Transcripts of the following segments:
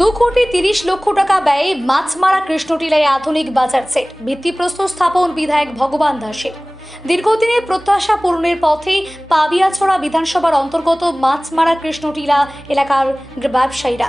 2 কোটি 30 লক্ষ টাকা ব্যয়ে মাছমারা কৃষ্ণটিলায় আধুনিক বাজার সেট ভিত্তিপ্রস্তর স্থাপন বিধায়ক ভগবান দাসের। দীর্ঘদিনের প্রত্যাশা পূরণের পথে পাবিয়াছড়া বিধানসভার অন্তর্গত মাছমারা কৃষ্ণটিলা এলাকার ব্যবসায়ীরা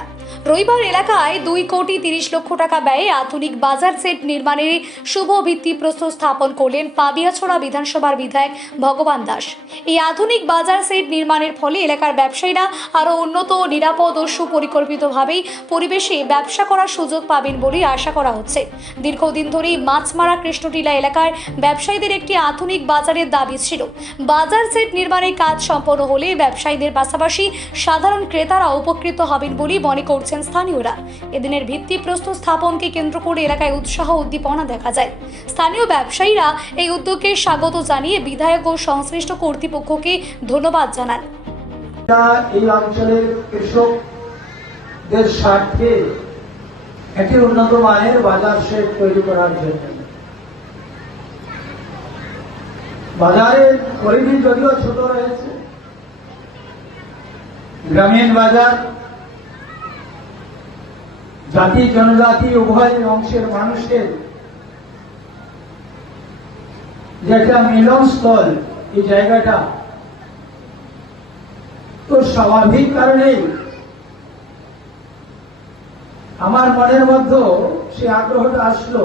রবিবার এলাকায় 2 কোটি 30 লক্ষ টাকা ব্যয়ে আধুনিক বাজার সেট নির্মাণের শুভ ভিত্তিপ্রস্তর স্থাপন করলেন পাবিয়াছড়া বিধানসভার বিধায়ক ভগবান দাস। এই আধুনিক বাজার সেট নির্মাণের ফলে এলাকার ব্যবসায়ীরা আরও উন্নত, নিরাপদ ও সুপরিকল্পিতভাবেই পরিবেশে ব্যবসা করার সুযোগ পাবেন বলে আশা করা হচ্ছে। দীর্ঘদিন ধরেই মাছমারা কৃষ্ণটিলা এলাকার ব্যবসায়ীদের একটি আধুনিক বাজারের দাবি ছিল। বাজার সেট নির্মাণের কাজ সম্পন্ন হলে ব্যবসায়ীদের পাশাপাশি সাধারণ ক্রেতারা উপকৃত হবেন বলে মনে করছেন স্থানীয়রা। এদিনের ভিত্তিপ্রস্তর স্থাপনকে কেন্দ্র করে এলাকায় উৎসাহ উদ্দীপনা দেখা যায়। স্থানীয় ব্যবসায়ীরা এই উদ্যোগকে স্বাগত জানিয়ে বিধায়ক ও সংশ্লিষ্ট কর্তৃপক্ষকে ধন্যবাদ জানান। এই অঞ্চলের কৃষকদের স্বার্থে একটি উন্নত মানের বাজার সেট তৈরি করার জন্য বাজারের পরিধি যদিও ছোট রয়েছে, গ্রামীণ বাজার জাতি জনজাতি উভয় অংশের মানুষের যে একটা মিলনস্থল, এই জায়গাটা তো স্বাভাবিক কারণেই আমার মনের মধ্যে সে আগ্রহটা আসলো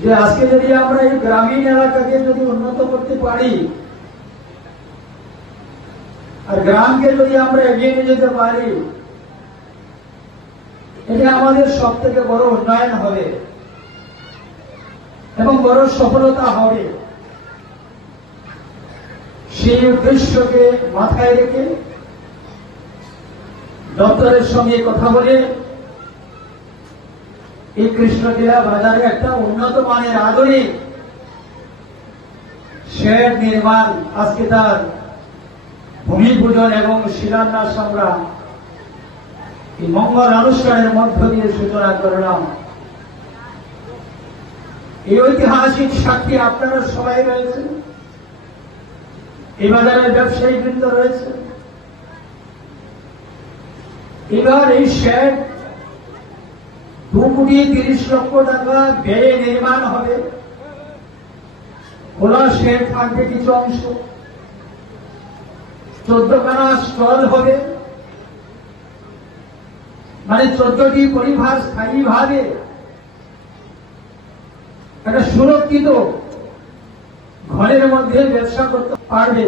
যে আজকে যদি আমরা এই গ্রামীণ এলাকাকে যদি উন্নত করতে পারি আর গ্রামকে যদি আমরা এগিয়ে নিয়ে যেতে পারি, এটা আমাদের সব থেকে বড় উন্নয়ন হবে এবং বড় সফলতা হবে। সেই উদ্দেশ্যকে মাথায় রেখে দপ্তরের সঙ্গে কথা বলে এই কৃষ্ণটিলা বাজারে একটা উন্নত মানের আধুনিক শেড নির্মাণ আজকে তার ভূমি পূজন এবং শিলান্যাস আমরা এই মঙ্গল অনুষ্ঠানের মধ্য দিয়ে সূচনা করলাম। এই ঐতিহাসিক সাক্ষী আপনারা সবাই রয়েছে, এই বাজারের ব্যবসায়ী বৃন্দ রয়েছে। এবার এই শেড 2 কোটি 30 লক্ষ টাকা ব্যয়ে নির্মাণ হবে। খোলা শেড থাকবে কিছু অংশ, 14খানা স্টল হবে, মানে 14টি পরিবার স্থায়ীভাবে একটা সুরক্ষিত ঘরের মধ্যে ব্যবসা করতে পারবে।